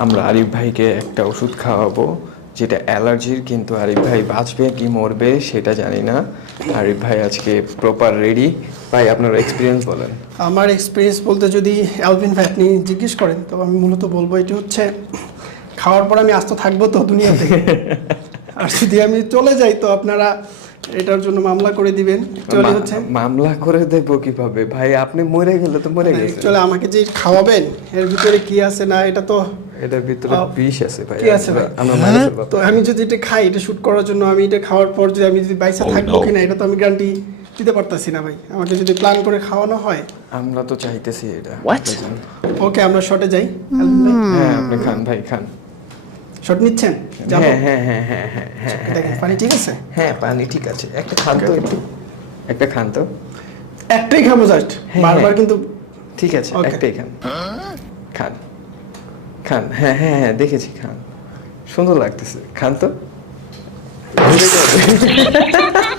আমরা আরিফ ভাইকে একটা ওষুধ খাওয়াবো যেটা অ্যালার্জির, কিন্তু আরিফ ভাই বাঁচবে কি মরবে সেটা জানি না। আরিফ ভাই আজকে প্রপার রেডি। ভাই আপনার এক্সপিরিয়েন্স বলেন। আমার এক্সপিরিয়েন্স বলতে যদি অ্যালভিন ভাই আপনি জিজ্ঞেস করেন তো আমি মূলত বলবো এটি হচ্ছে খাওয়ার পর আমি আস্ত থাকবো তো দুনিয়াতে, আর যদি আমি চলে যাই তো আপনারা এটার জন্য মামলা করে দিবেন। চলে হচ্ছে মামলা করে দেবো কিভাবে ভাই? আপনি মরে গেলে তো মরে গেছে। চলে আমাকে যে খাওয়াবেন এর ভিতরে কি আছে না এটা তো এটার ভিতরে বিষ আছে ভাই। কি আছে ভাই? আমরা মারা ফেলবো। তো আমি যদি এটা খাই এটা শুট করার জন্য আমি এটা খাওয়ার পর যদি আমি যদি বাইসা থাকবো কিনা এটা তো আমি গ্যারান্টি দিতে পারতাছি না ভাই। আমাকে যদি প্ল্যান করে খাওয়ানো হয়। আমরা তো চাইতেছি এটা। ওকে আমরা শটে যাই। হ্যাঁ আপনি খান ভাই, খান। শট নিচ্ছেন? যাবো? হ্যাঁ হ্যাঁ হ্যাঁ হ্যাঁ হ্যাঁ হ্যাঁ দেখেন পানি ঠিক আছে? হ্যাঁ পানি ঠিক আছে। একটা খান তো, একটা খান তো। একটাই খাবো জাস্ট, হ্যাঁ, বারবার হ্যাঁ। কিন্তু ঠিক আছে Okay. একটাই খান। খান খান, হ্যাঁ হ্যাঁ হ্যাঁ দেখেছি, খান। সুন্দর লাগতেছে, খান তো।